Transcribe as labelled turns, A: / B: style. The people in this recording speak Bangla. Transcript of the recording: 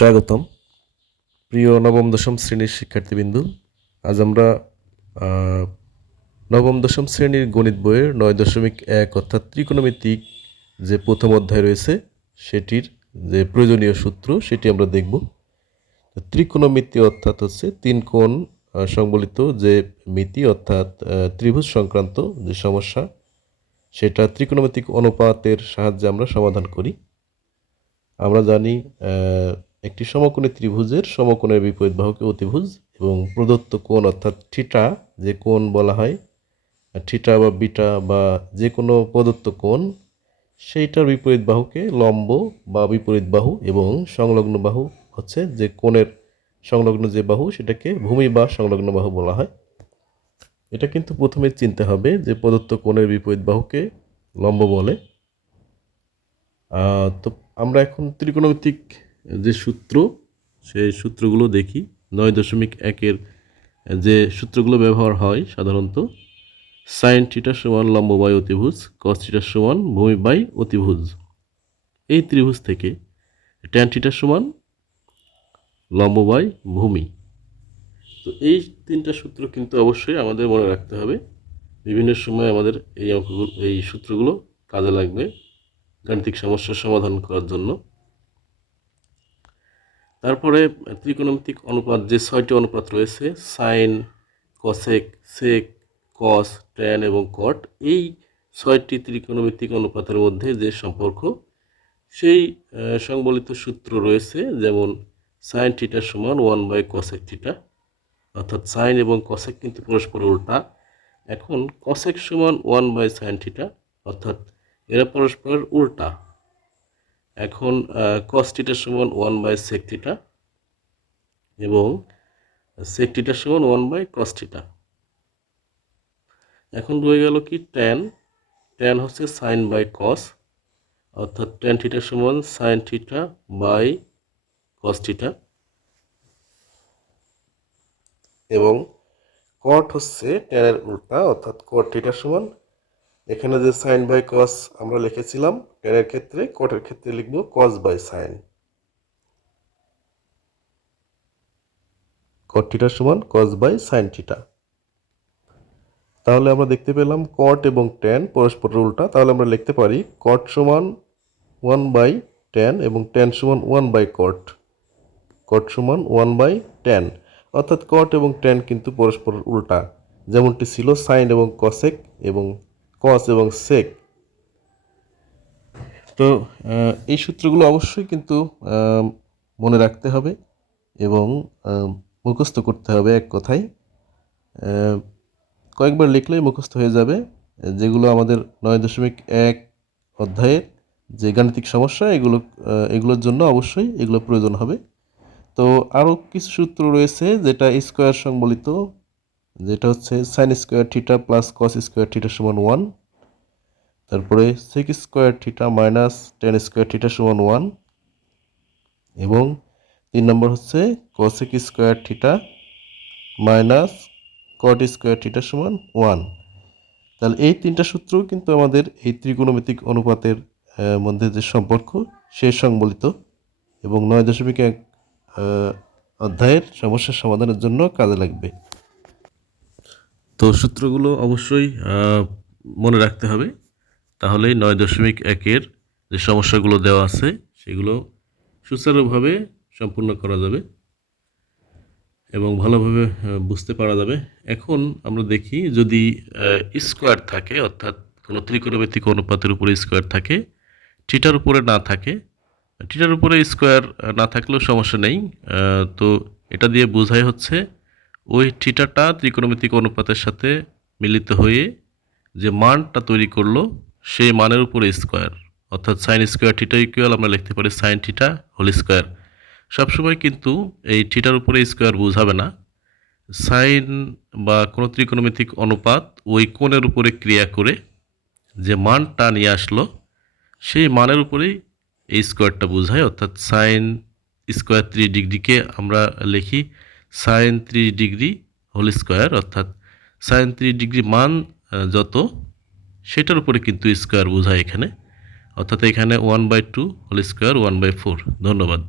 A: স্বাগতম। প্রিয় নবম, দশম শ্রেণির শিক্ষার্থীবৃন্দু, আজ আমরা নবম, দশম শ্রেণির গণিত বইয়ের নয় দশমিক এক অর্থাৎ ত্রিকোণমিতিক যে প্রথম অধ্যায় রয়েছে, সেটির যে প্রয়োজনীয় সূত্র, সেটি আমরা দেখব। ত্রিকোণমিতি অর্থাৎ হচ্ছে তিন কোণ সংবলিত যে মিতি অর্থাৎ ত্রিভুজ সংক্রান্ত যে সমস্যা, সেটা ত্রিকোণমিতিক অনুপাতের সাহায্যে আমরা সমাধান করি। আমরা জানি একটি সমকোণী ত্রিভুজের সমকোণের বিপরীত বাহুকে অতিভুজ এবং প্রদত্ত কোণ, অর্থাৎ ঠিটা যে কোণ বলা হয় ঠিটা বা বিটা বা যে কোনো প্রদত্ত কোণ, সেইটার বিপরীত বাহুকে লম্ব বা বিপরীত বাহু এবং সংলগ্ন বাহু হচ্ছে যে কোণের সংলগ্ন যে বাহু, সেটাকে ভূমি বা সংলগ্ন বাহু বলা হয়। এটা কিন্তু প্রথমে চিনতে হবে যে প্রদত্ত কোণের বিপরীত বাহুকে লম্ব বলে। তো আমরা এখন ত্রিকোণমিতিক যে সূত্র, সেই সূত্রগুলো দেখি। নয় দশমিক একের যে সূত্রগুলো ব্যবহার হয় সাধারণত সাইন থিটা সমান লম্ব বাই অতিভুজ কস থিটা সমান ভূমি বাই অতিভুজ। এই ত্রিভুজ থেকে ট্যান থিটা সমান লম্ব বাই ভূমি। তো এই তিনটা সূত্র কিন্তু অবশ্যই আমাদের মনে রাখতে হবে। বিভিন্ন সময় আমাদের এই অঙ্কগুলো, এই সূত্রগুলো কাজে লাগবে গাণিতিক সমস্যার সমাধান করার জন্য। তারপরে ত্রিকোণমিতিক অনুপাত, যে ছয়টি অনুপাত রয়েছে, sine, cosec, sec, cos, tan এবং কট, এই ছয়টি ত্রিকোণমিতিক অনুপাতের মধ্যে যে সম্পর্ক, সেই সংবলিত সূত্র রয়েছে, যেমন সাইন থিটা সমান ওয়ান বাই কসেক থিটা, অর্থাৎ সাইন এবং কসেক কিন্তু পরস্পর উল্টা। এখন কসেক সমান ওয়ান বাই সাইন থিটা, অর্থাৎ এরা পরস্পর উল্টা। এখন কস থিটার সমান ওয়ান বাই সেক থিটা এবং সেক থিটার সমান ওয়ান বাই কস থিটা এখন রয়ে গেল কি ট্যান ট্যান হচ্ছে সাইন বাই কস অর্থাৎ ট্যান থিটার সমান sine theta by cos theta এবং কট হচ্ছে ট্যানের উল্টা, অর্থাৎ কট থিটার সমান এখানে যে সাইন বাই কস আমরা লিখেছিলাম ট্যানের ক্ষেত্রে কটের ক্ষেত্রে লিখব কস বাই সাইন কট সমান কস বাই সাইন থিটা তাহলে আমরা দেখতে পেলাম কট এবং টেন পরস্পরের উল্টা। তাহলে আমরা লিখতে পারি কট সমান ওয়ান বাই টেন এবং টেন সমান ওয়ান বাই কট কট সমান ওয়ান বাই টেন অর্থাৎ কট এবং টেন কিন্তু পরস্পরের উল্টা। যেমনটি ছিল সাইন এবং কসেক এবং কস এবং সেক তো এই সূত্রগুলো অবশ্যই কিন্তু মনে রাখতে হবে এবং মুখস্থ করতে হবে এক কথায়। কয়েকবার লিখলেই মুখস্থ হয়ে যাবে, যেগুলো আমাদের নয় দশমিক এক অধ্যায়ের যে গাণিতিক সমস্যা, এগুলো এগুলোর জন্য অবশ্যই এগুলো প্রয়োজন হবে। তো আরও কিছু সূত্র রয়েছে যেটা স্কোয়ার সংবলিত যেটা হচ্ছে sine square theta plus cos square theta সমান ওয়ান তারপরে sec square theta minus tan square theta সমান ওয়ান এবং তিন নম্বর হচ্ছে cosec square theta minus cot square theta সমান ওয়ান তাহলে এই তিনটা সূত্র কিন্তু আমাদের এই ত্রিকোণমিতিক অনুপাতের মধ্যে যে সম্পর্ক, সে সংবলিত, এবং নয় দশমিক এক অধ্যায়ের সমস্যার সমাধানের জন্য কাজে লাগবে। তো সূত্রগুলো অবশ্যই মনে রাখতে হবে। তাহলেই নয় দশমিক একের যে সমস্যাগুলো দেওয়া আছে, সেগুলো সুচারুভাবে সম্পূর্ণ করা যাবে এবং ভালোভাবে বুঝতে পারা যাবে। এখন আমরা দেখি যদি স্কোয়ার থাকে, অর্থাৎ কোনো ত্রিকোণমিতিক অনুপাতের উপরে স্কোয়ার থাকে টিটার উপরে না থাকে টিটার উপরে স্কোয়ার না থাকলেও সমস্যা নেই তো এটা দিয়ে বোঝাই হচ্ছে ওই থিটাটা ত্রিকোণমিতিক অনুপাতের সাথে মিলিত হয়ে যে মানটা তৈরি করল, সেই মানের উপরে স্কোয়ার। অর্থাৎ সাইন স্কোয়ার থিটা ইকুয়াল আমরা লিখতে পারি সাইন থিটা হোল স্কোয়ার। সবসময় কিন্তু এই থিটার উপরে স্কোয়ার বোঝাবে না। সাইন বা কোনো ত্রিকোণমিতিক অনুপাত ওই কোণের উপরে ক্রিয়া করে যে মানটা নিয়ে আসলো, সেই মানের উপরেই এই স্কোয়ারটা বোঝায়। অর্থাৎ সাইন স্কোয়ার ত্রিশ ডিগ্রিকে আমরা লিখি সাইন ত্রিশ ডিগ্রি হোল স্কোয়ার, অর্থাৎ সাইন ত্রিশ ডিগ্রি মান যত, সেটার উপরে কিন্তু স্কোয়ার বোঝায় এখানে। অর্থাৎ এখানে one by two whole square one by four ধন্যবাদ।